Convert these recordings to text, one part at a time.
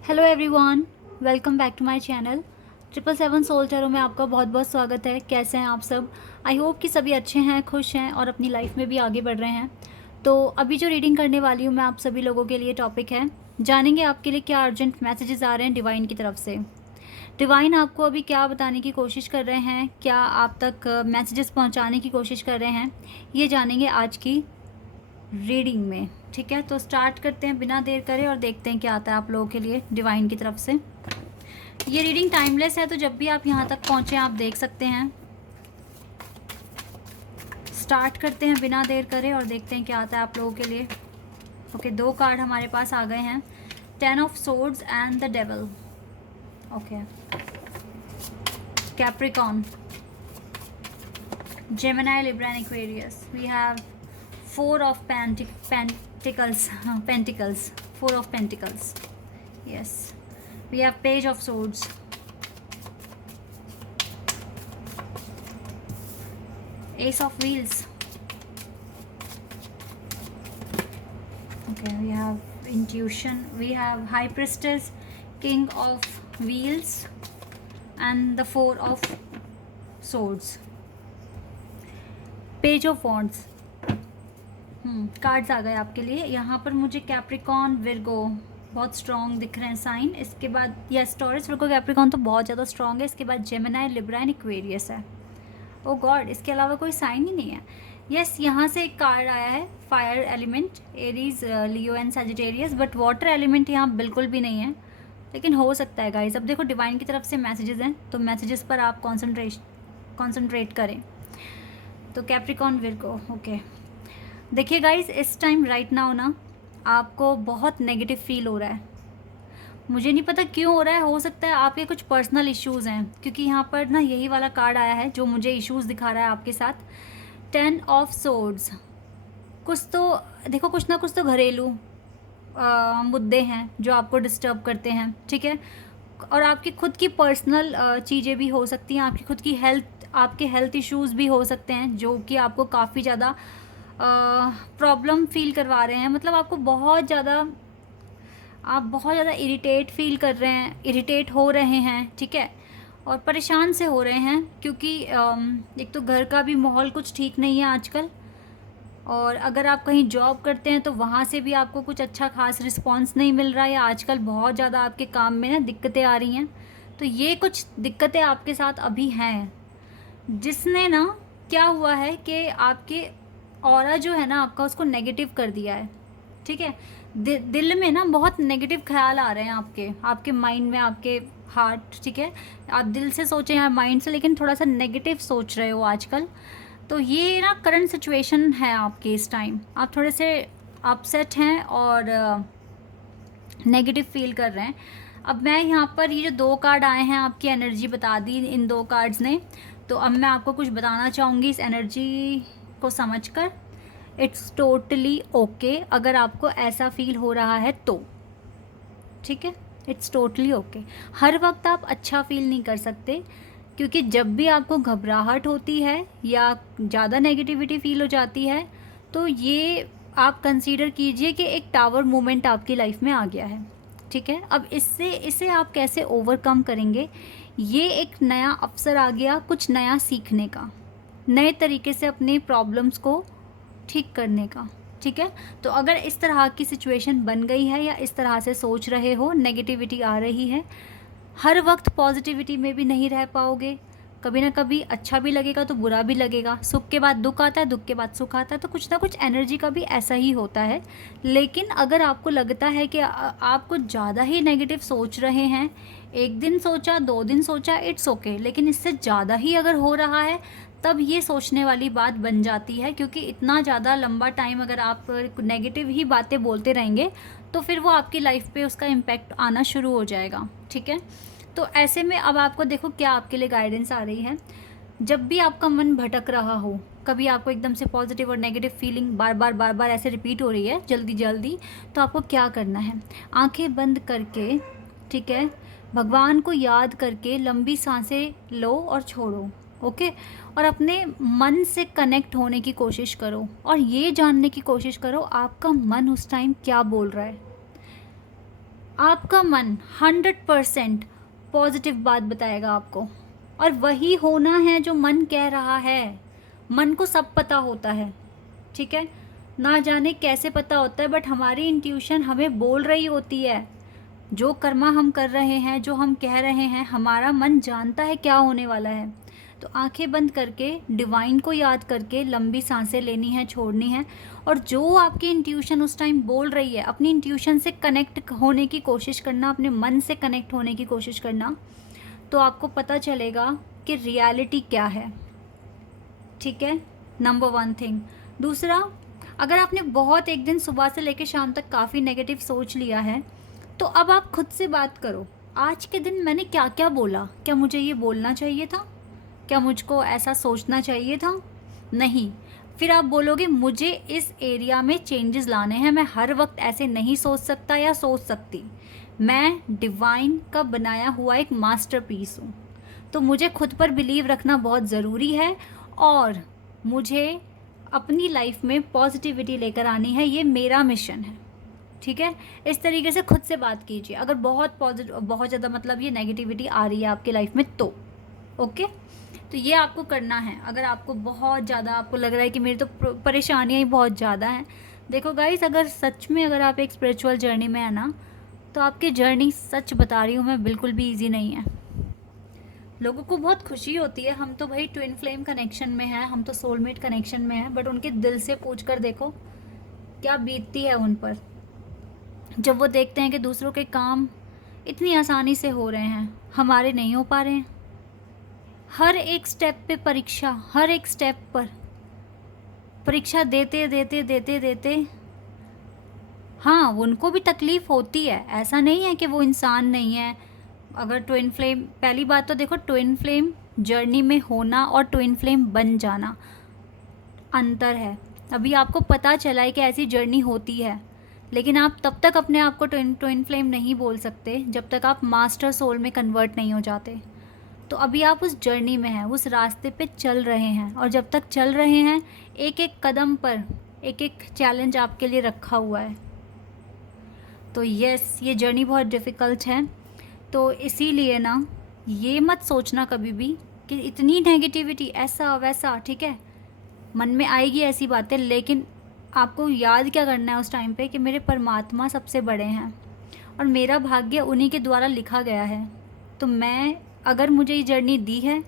Hello everyone, welcome back to my channel. 777 soul tarot में आपका बहुत बहुत स्वागत है। कैसे हैं आप सब? आई होप कि सभी अच्छे हैं, खुश हैं और अपनी लाइफ में भी आगे बढ़ रहे हैं। तो अभी जो रीडिंग करने वाली हूँ मैं आप सभी लोगों के लिए, टॉपिक है जानेंगे आपके लिए क्या अर्जेंट मैसेजेस आ रहे हैं डिवाइन की तरफ से। डिवाइन आपको अभी क्या बताने की कोशिश कर रहे हैं, क्या आप तक मैसेजेस पहुँचाने की कोशिश कर रहे हैं, ये जानेंगे आज की रीडिंग में। ठीक है, तो स्टार्ट करते हैं बिना देर करे और देखते हैं क्या आता है आप लोगों के लिए डिवाइन की तरफ से। ये रीडिंग टाइमलेस है, तो जब भी आप यहाँ तक पहुँचे आप देख सकते हैं। स्टार्ट करते हैं बिना देर करे और देखते हैं क्या आता है आप लोगों के लिए। ओके, दो कार्ड हमारे पास आ गए हैं, 10 of swords and the devil. Okay, Capricorn, Gemini, Libra and Aquarius. We have 4 of pentacles, pentacles, 4 of pentacles. Yes, we have page of swords, ace of wheels. Okay, we have intuition, we have high priestess, king of wheels and the 4 of swords, page of wands. Cards आ गए आपके लिए। यहाँ पर मुझे Capricorn, Virgo बहुत strong दिख रहे हैं साइन। इसके बाद यस, टॉरस, विर्गो, कैप्रिकॉन तो बहुत ज़्यादा स्ट्रॉन्ग है। इसके बाद जेमिनी, लिब्रा एंड एक्वेरियस है। ओ गॉड, इसके अलावा कोई साइन ही नहीं है। यस, यहाँ से एक कार्ड आया है, fire element, Aries, Leo and Sagittarius, but water element यहाँ बिल्कुल भी नहीं है, लेकिन हो सकता है गाइज। अब देखो डिवाइन की तरफ से मैसेजेस हैं, तो मैसेजेस पर आप कॉन्सेंट्रेट करें। तो कैप्रिकॉन, विर्गो, ओके। देखिए गाइस, इस टाइम राइट नाउ ना आपको बहुत नेगेटिव फील हो रहा है। मुझे नहीं पता क्यों हो रहा है, हो सकता है आपके कुछ पर्सनल इश्यूज़ हैं, क्योंकि यहाँ पर ना यही वाला कार्ड आया है जो मुझे इश्यूज़ दिखा रहा है आपके साथ। 10 ऑफ सोर्ड्स। कुछ तो देखो, कुछ ना कुछ तो घरेलू मुद्दे हैं जो आपको डिस्टर्ब करते हैं, ठीक है। और आपकी खुद की पर्सनल चीज़ें भी हो सकती हैं, आपकी खुद की आपके हेल्थ इश्यूज़ भी हो सकते हैं जो कि आपको काफ़ी ज़्यादा प्रॉब्लम फील करवा रहे हैं। मतलब आप बहुत ज़्यादा इरिटेट फील कर रहे हैं, इरिटेट हो रहे हैं, ठीक है, और परेशान से हो रहे हैं, क्योंकि एक तो घर का भी माहौल कुछ ठीक नहीं है आजकल, और अगर आप कहीं जॉब करते हैं तो वहाँ से भी आपको कुछ अच्छा खास रिस्पॉन्स नहीं मिल रहा है, या आजकल बहुत ज़्यादा आपके काम में ना दिक्कतें आ रही हैं। तो ये कुछ दिक्कतें आपके साथ अभी हैं, जिसने ना क्या हुआ है कि आपके ऑरा जो है ना आपका, उसको नेगेटिव कर दिया है, ठीक है। दिल में ना बहुत नेगेटिव ख्याल आ रहे हैं आपके माइंड में, आपके हार्ट, ठीक है। आप दिल से सोचें या माइंड से, लेकिन थोड़ा सा नेगेटिव सोच रहे हो आजकल। तो ये ना करंट सिचुएशन है आपकी। इस टाइम आप थोड़े से अपसेट हैं और नेगेटिव फील कर रहे हैं। अब मैं यहाँ पर ये जो दो कार्ड आए हैं, आपकी एनर्जी बता दी इन दो कार्ड्स ने। तो अब मैं आपको कुछ बताना चाहूँगी इस एनर्जी को समझकर। इट्स टोटली ओके अगर आपको ऐसा फील हो रहा है तो, ठीक है। It's totally okay. हर वक्त आप अच्छा फील नहीं कर सकते, क्योंकि जब भी आपको घबराहट होती है या ज़्यादा नेगेटिविटी फील हो जाती है, तो ये आप कंसीडर कीजिए कि एक टावर मोमेंट आपकी लाइफ में आ गया है, ठीक है। अब इसे आप कैसे ओवरकम करेंगे, ये एक नया अवसर आ गया कुछ नया सीखने का, नए तरीके से अपने प्रॉब्लम्स को ठीक करने का, ठीक है। तो अगर इस तरह की सिचुएशन बन गई है या इस तरह से सोच रहे हो, नेगेटिविटी आ रही है, हर वक्त पॉजिटिविटी में भी नहीं रह पाओगे। कभी ना कभी अच्छा भी लगेगा तो बुरा भी लगेगा। सुख के बाद दुख आता है, दुख के बाद सुख आता है, तो कुछ ना कुछ एनर्जी का भी ऐसा ही होता है। लेकिन अगर आपको लगता है कि आप कुछ ज़्यादा ही नेगेटिव सोच रहे हैं, एक दिन सोचा, 2 दिन सोचा, इट्स ओके, लेकिन इससे ज़्यादा ही अगर हो रहा है, तब ये सोचने वाली बात बन जाती है। क्योंकि इतना ज़्यादा लंबा टाइम अगर आप नेगेटिव ही बातें बोलते रहेंगे, तो फिर वो आपकी लाइफ पे उसका इम्पैक्ट आना शुरू हो जाएगा, ठीक है। तो ऐसे में अब आपको देखो क्या आपके लिए गाइडेंस आ रही है। जब भी आपका मन भटक रहा हो, कभी आपको एकदम से पॉजिटिव और नेगेटिव फीलिंग बार बार ऐसे रिपीट हो रही है जल्दी जल्दी, तो आपको क्या करना है, आंखें बंद करके, ठीक है, भगवान को याद करके लंबी सांसें लो और छोड़ो, ओके। और अपने मन से कनेक्ट होने की कोशिश करो और ये जानने की कोशिश करो आपका मन उस टाइम क्या बोल रहा है। आपका मन 100% पॉजिटिव बात बताएगा आपको, और वही होना है जो मन कह रहा है। मन को सब पता होता है, ठीक है, ना जाने कैसे पता होता है, बट हमारी इंट्यूशन हमें बोल रही होती है। जो कर्मा हम कर रहे हैं, जो हम कह रहे हैं, हमारा मन जानता है क्या होने वाला है। तो आंखें बंद करके डिवाइन को याद करके लंबी सांसें लेनी है, छोड़नी है, और जो आपकी इंट्यूशन उस टाइम बोल रही है, अपनी इंट्यूशन से कनेक्ट होने की कोशिश करना, अपने मन से कनेक्ट होने की कोशिश करना, तो आपको पता चलेगा कि रियलिटी क्या है, ठीक है। Number 1 thing. दूसरा, अगर आपने बहुत एक दिन सुबह से लेकर शाम तक काफ़ी नेगेटिव सोच लिया है, तो अब आप खुद से बात करो, आज के दिन मैंने क्या क्या बोला, क्या मुझे ये बोलना चाहिए था, क्या मुझको ऐसा सोचना चाहिए था, नहीं। फिर आप बोलोगे मुझे इस एरिया में चेंजेस लाने हैं, मैं हर वक्त ऐसे नहीं सोच सकता या सोच सकती, मैं डिवाइन का बनाया हुआ एक मास्टरपीस हूँ, तो मुझे खुद पर बिलीव रखना बहुत ज़रूरी है, और मुझे अपनी लाइफ में पॉजिटिविटी लेकर आनी है, ये मेरा मिशन है, ठीक है। इस तरीके से खुद से बात कीजिए, अगर बहुत ज़्यादा मतलब ये नेगेटिविटी आ रही है आपकी लाइफ में तो, ओके। तो ये आपको करना है। अगर आपको बहुत ज़्यादा आपको लग रहा है कि मेरी तो परेशानियाँ ही बहुत ज़्यादा हैं, देखो गाइस, अगर सच में अगर आप एक स्पिरिचुअल जर्नी में है ना, तो आपकी जर्नी, सच बता रही हूँ मैं, बिल्कुल भी ईजी नहीं है। लोगों को बहुत खुशी होती है, हम तो भाई ट्विन फ्लेम कनेक्शन में है, हम तो सोलमेट कनेक्शन में है, बट उनके दिल से पूछ कर देखो क्या बीतती है उन पर, जब वो देखते हैं कि दूसरों के काम इतनी आसानी से हो रहे हैं, हमारे नहीं हो पा रहे हैं। हर एक स्टेप पे परीक्षा, हर एक स्टेप पर परीक्षा देते देते देते देते, हाँ उनको भी तकलीफ़ होती है, ऐसा नहीं है कि वो इंसान नहीं है। अगर ट्विन फ्लेम, पहली बात तो देखो, ट्विन फ्लेम जर्नी में होना और ट्विन फ्लेम बन जाना अंतर है। अभी आपको पता चला है कि ऐसी जर्नी होती है, लेकिन आप तब तक अपने आप को ट्विन फ्लेम नहीं बोल सकते जब तक आप मास्टर सोल में कन्वर्ट नहीं हो जाते। तो अभी आप उस जर्नी में हैं, उस रास्ते पे चल रहे हैं, और जब तक चल रहे हैं, एक एक कदम पर एक एक चैलेंज आपके लिए रखा हुआ है। तो यस, ये जर्नी बहुत डिफ़िकल्ट है, तो इसीलिए ना ये मत सोचना कभी भी कि इतनी नेगेटिविटी, ऐसा वैसा, ठीक है, मन में आएगी ऐसी बातें, लेकिन आपको याद क्या करना है उस टाइम पे कि मेरे परमात्मा सबसे बड़े हैं, और मेरा भाग्य उन्हीं के द्वारा लिखा गया है। तो मैं, अगर मुझे ये जर्नी दी है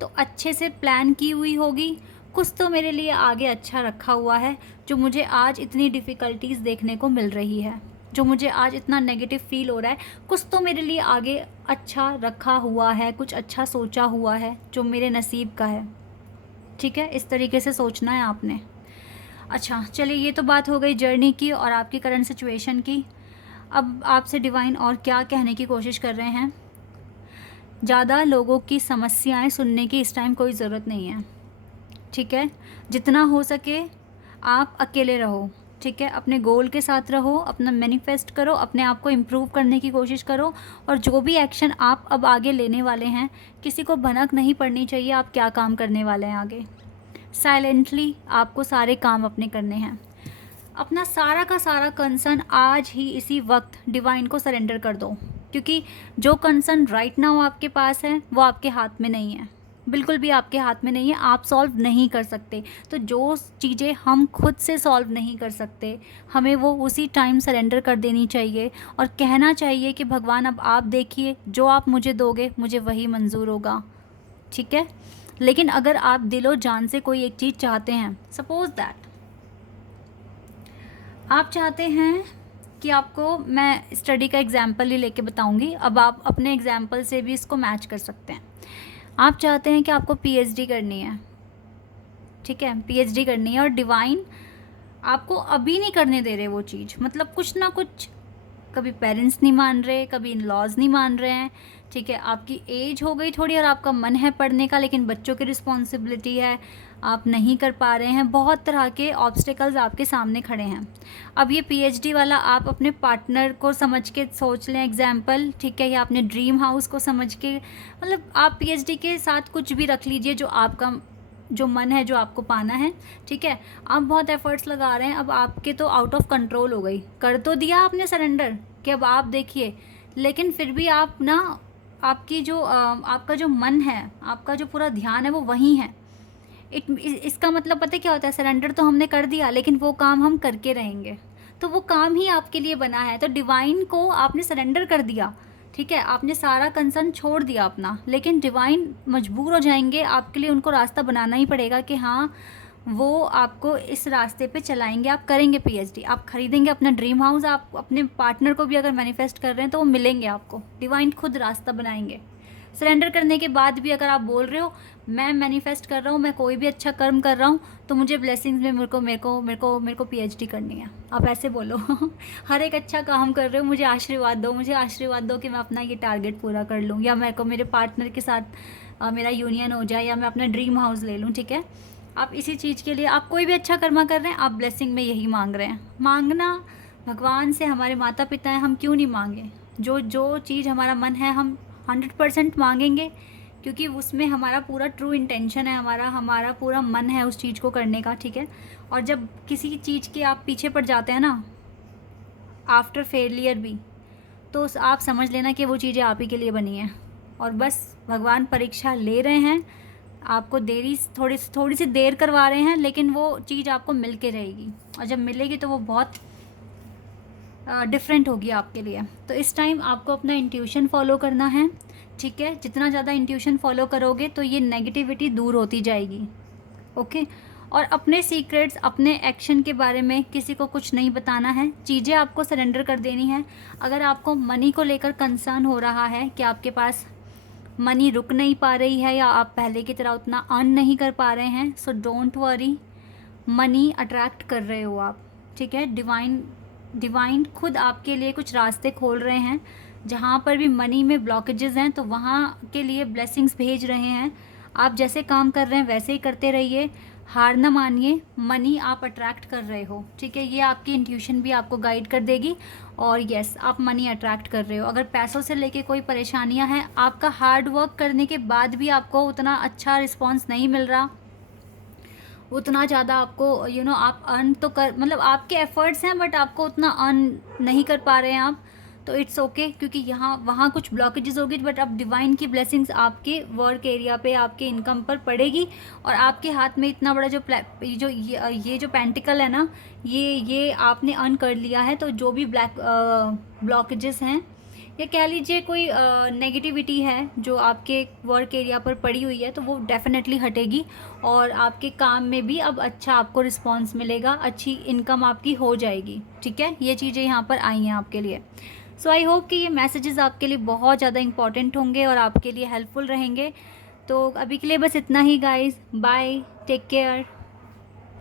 तो अच्छे से प्लान की हुई होगी, कुछ तो मेरे लिए आगे अच्छा रखा हुआ है, जो मुझे आज इतनी डिफ़िकल्टीज़ देखने को मिल रही है, जो मुझे आज इतना नेगेटिव फील हो रहा है, कुछ तो मेरे लिए आगे अच्छा रखा हुआ है, कुछ अच्छा सोचा हुआ है जो मेरे नसीब का है, ठीक है। इस तरीके से सोचना है आपने। अच्छा चलिए, ये तो बात हो गई जर्नी की और आपकी करंट सिचुएशन की। अब आपसे डिवाइन और क्या कहने की कोशिश कर रहे हैं, ज़्यादा लोगों की समस्याएं सुनने की इस टाइम कोई ज़रूरत नहीं है, ठीक है। जितना हो सके आप अकेले रहो, ठीक है, अपने गोल के साथ रहो, अपना मैनिफेस्ट करो, अपने आप को इम्प्रूव करने की कोशिश करो, और जो भी एक्शन आप अब आगे लेने वाले हैं, किसी को भनक नहीं पड़नी चाहिए आप क्या काम करने वाले हैं आगे। साइलेंटली आपको सारे काम अपने करने हैं। अपना सारा का सारा कंसर्न आज ही इसी वक्त डिवाइन को सरेंडर कर दो, क्योंकि जो कंसर्न राइट नाउ आपके पास है वो आपके हाथ में नहीं है, बिल्कुल भी आपके हाथ में नहीं है, आप सॉल्व नहीं कर सकते। तो जो चीज़ें हम खुद से सॉल्व नहीं कर सकते, हमें वो उसी टाइम सरेंडर कर देनी चाहिए, और कहना चाहिए कि भगवान अब आप देखिए, जो आप मुझे दोगे मुझे वही मंजूर होगा, ठीक है। लेकिन अगर आप दिलो जान से कोई एक चीज़ चाहते हैं, सपोज दैट आप चाहते हैं कि आपको, मैं स्टडी का एग्जाम्पल ही लेके बताऊंगी, अब आप अपने एग्जाम्पल से भी इसको मैच कर सकते हैं। आप चाहते हैं कि आपको पीएचडी करनी है, ठीक है, पीएचडी करनी है, और डिवाइन आपको अभी नहीं करने दे रहे वो चीज़, मतलब कुछ ना कुछ, कभी पेरेंट्स नहीं मान रहे, कभी इन लॉज नहीं मान रहे हैं, ठीक है, आपकी एज हो गई थोड़ी और आपका मन है पढ़ने का, लेकिन बच्चों की रिस्पॉन्सिबिलिटी है, आप नहीं कर पा रहे हैं, बहुत तरह के ऑब्स्टिकल्स आपके सामने खड़े हैं। अब ये पीएचडी वाला आप अपने पार्टनर को समझ के सोच लें एग्जाम्पल, ठीक है, या अपने ड्रीम हाउस को समझ के, मतलब आप पीएचडी के साथ कुछ भी रख लीजिए जो आपका, जो मन है, जो आपको पाना है, ठीक है। आप बहुत एफर्ट्स लगा रहे हैं, अब आपके तो आउट ऑफ कंट्रोल हो गई, कर तो दिया आपने सरेंडर, कि अब आप देखिए, लेकिन फिर भी आप ना, आपकी जो आपका जो मन है, आपका जो पूरा ध्यान है वो वहीं है। इसका मतलब पता है क्या होता है? सरेंडर तो हमने कर दिया, लेकिन वो काम हम करके रहेंगे, तो वो काम ही आपके लिए बना है। तो डिवाइन को आपने सरेंडर कर दिया, ठीक है, आपने सारा कंसर्न छोड़ दिया अपना, लेकिन डिवाइन मजबूर हो जाएंगे, आपके लिए उनको रास्ता बनाना ही पड़ेगा कि हाँ, वो आपको इस रास्ते पे चलाएंगे, आप करेंगे पीएचडी, आप खरीदेंगे अपना ड्रीम हाउस, आप अपने पार्टनर को भी अगर मैनिफेस्ट कर रहे हैं तो वो मिलेंगे आपको, डिवाइन खुद रास्ता बनाएंगे। सरेंडर करने के बाद भी अगर आप बोल रहे हो मैं मैनिफेस्ट कर रहा हूँ, मैं कोई भी अच्छा कर्म कर रहा हूँ, तो मुझे ब्लेसिंग्स में मेरे को पीएचडी करनी है, आप ऐसे बोलो। हर एक अच्छा काम कर रहे हो, मुझे आशीर्वाद दो, मुझे आशीर्वाद दो कि मैं अपना ये टारगेट पूरा कर लूँ, या मेरे को मेरे पार्टनर के साथ मेरा यूनियन हो जाए, या मैं अपना ड्रीम हाउस ले लूँ, ठीक है। आप इसी चीज़ के लिए, आप कोई भी अच्छा कर्मा कर रहे हैं, आप ब्लेसिंग में यही मांग रहे हैं। मांगना भगवान से, हमारे माता पिता हैं, हम क्यों नहीं मांगे? जो जो चीज़ हमारा मन है हम 100% मांगेंगे, क्योंकि उसमें हमारा पूरा ट्रू इंटेंशन है, हमारा पूरा मन है उस चीज़ को करने का, ठीक है। और जब किसी चीज़ के आप पीछे पड़ जाते हैं ना, आफ्टर फेलियर भी, तो आप समझ लेना कि वो चीज़ें आप ही के लिए बनी हैं, और बस भगवान परीक्षा ले रहे हैं, आपको थोड़ी सी देर करवा रहे हैं, लेकिन वो चीज़ आपको मिल के रहेगी, और जब मिलेगी तो वो बहुत डिफरेंट होगी आपके लिए। तो इस टाइम आपको अपना इंट्यूशन फॉलो करना है, ठीक है। जितना ज़्यादा इंट्यूशन फॉलो करोगे तो ये नेगेटिविटी दूर होती जाएगी, ओके। और अपने सीक्रेट्स, अपने एक्शन के बारे में किसी को कुछ नहीं बताना है, चीज़ें आपको सरेंडर कर देनी है। अगर आपको मनी को लेकर कंसर्न हो रहा है कि आपके पास मनी रुक नहीं पा रही है, या आप पहले की तरह उतना अर्न नहीं कर पा रहे हैं, so don't worry, money attract कर रहे हो आप, ठीक है। डिवाइन खुद आपके लिए कुछ रास्ते खोल रहे हैं, जहाँ पर भी मनी में ब्लॉकेजेस हैं तो वहाँ के लिए ब्लेसिंग्स भेज रहे हैं। आप जैसे काम कर रहे हैं वैसे ही करते रहिए, हार ना मानिए, मनी आप अट्रैक्ट कर रहे हो, ठीक है। ये आपकी इंट्यूशन भी आपको गाइड कर देगी, और यस, आप मनी अट्रैक्ट कर रहे हो। अगर पैसों से लेके कोई परेशानियां हैं, आपका हार्ड वर्क करने के बाद भी आपको उतना अच्छा रिस्पॉन्स नहीं मिल रहा, उतना ज़्यादा आपको आप अर्न तो कर, मतलब आपके एफर्ट्स हैं बट आपको उतना अर्न नहीं कर पा रहे हैं आप, तो इट्स ओके, क्योंकि यहाँ वहाँ कुछ ब्लॉकेजेस होगी, बट अब डिवाइन की ब्लेसिंग्स आपके वर्क एरिया पे, आपके इनकम पर पड़ेगी, और आपके हाथ में इतना बड़ा ये जो पेंटिकल है ना, ये आपने अर्न कर लिया है। तो जो भी ब्लॉकेजेस हैं, या कह लीजिए कोई नेगेटिविटी है जो आपके वर्क एरिया पर पड़ी हुई है, तो वो डेफिनेटली हटेगी, और आपके काम में भी अब अच्छा आपको रिस्पांस मिलेगा, अच्छी इनकम आपकी हो जाएगी, ठीक है। ये चीज़ें यहाँ पर आई हैं आपके लिए। सो आई होप कि ये मैसेजेस आपके लिए बहुत ज़्यादा इंपॉर्टेंट होंगे और आपके लिए हेल्पफुल रहेंगे। तो अभी के लिए बस इतना ही गाइज, बाय, टेक केयर।